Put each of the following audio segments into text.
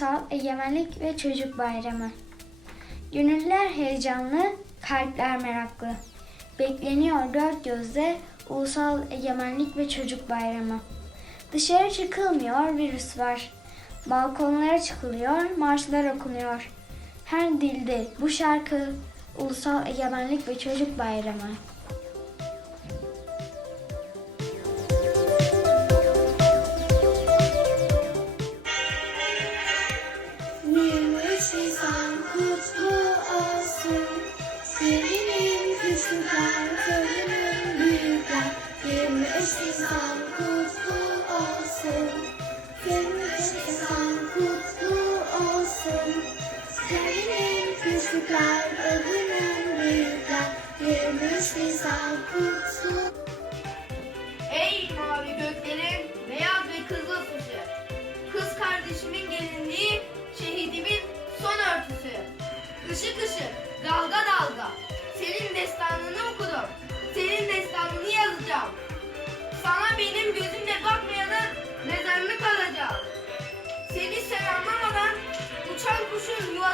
Ulusal Egemenlik ve Çocuk Bayramı. Gönüller heyecanlı, kalpler meraklı. Bekleniyor dört gözle Ulusal Egemenlik ve Çocuk Bayramı. Dışarı çıkılmıyor, virüs var. Balkonlara çıkılıyor, marşlar okunuyor. Her dilde bu şarkı Ulusal Egemenlik ve Çocuk Bayramı. Sevinin küçükler, sevinin büyükler. Yirmi Nisan kutlu Ey mavi göklerin beyaz ve kızıl süsü. Kız kardeşimin gelinliği, şehidimin son örtüsü. Işık ışık, dalga dalga. Senin destanını okudum. Senin destanını yazacağım. Sana benim gözümle bakmayanın mezarını kazacağım. Seni sen anlamadan uçan kuşun yuvasını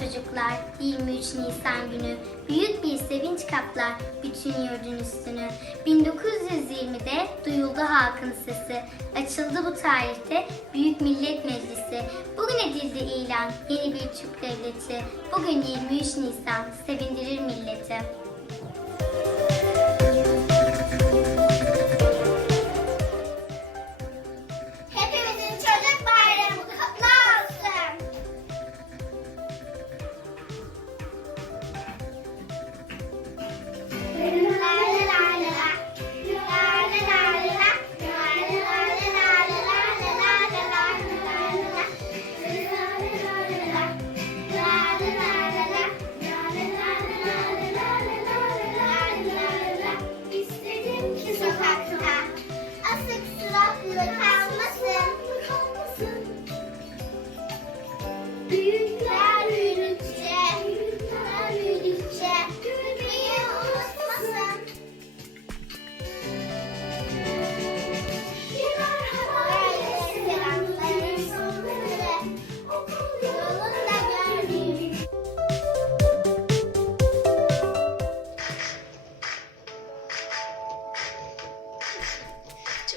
çocuklar 23 Nisan günü. Büyük bir sevinç kaplar bütün yurdun üstünü. 1920'de duyuldu halkın sesi. Açıldı bu tarihte Büyük Millet Meclisi. Bugün edildi ilan yeni bir Türk devleti. Bugün 23 Nisan sevindirir milleti.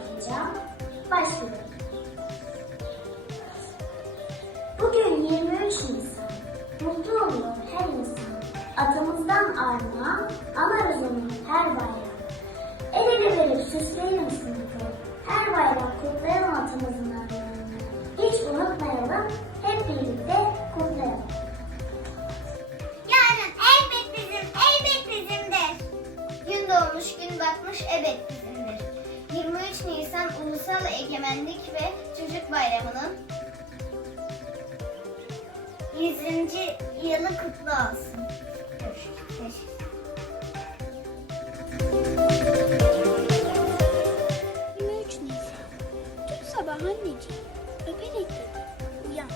okuyacağım. Başlıyorum. Bugün 23 Nisan. Mutlu oluyor her insan. Atamızdan armağan, anarız onu her bayram. El ele verip süsleyelim sınıfı. Her bayram kutlayalım atamızın armağanını. Hiç unutmayalım, hep birlikte kutlayalım. Yarın elbet bizim, elbet bizimdir. Gün doğmuş, gün batmış, elbet bizimdir. 23 Nisan Ulusal Egemenlik ve Çocuk Bayramı'nın 100. yılı kutlu olsun. Sabah anneciğim öperek dedi. Uyan.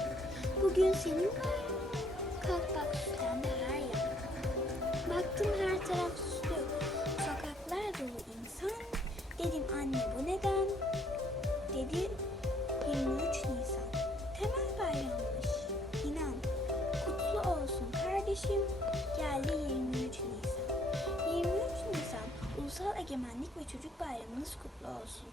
Bugün senin bayramın. Kalk bak süslende her yer. Baktım her taraf süslü. Dedim anne bu neden? Dedi 23 Nisan. Temel bayrammış. İnan. Kutlu olsun kardeşim. Geldi 23 Nisan. 23 Nisan Ulusal Egemenlik ve Çocuk Bayramınız kutlu olsun.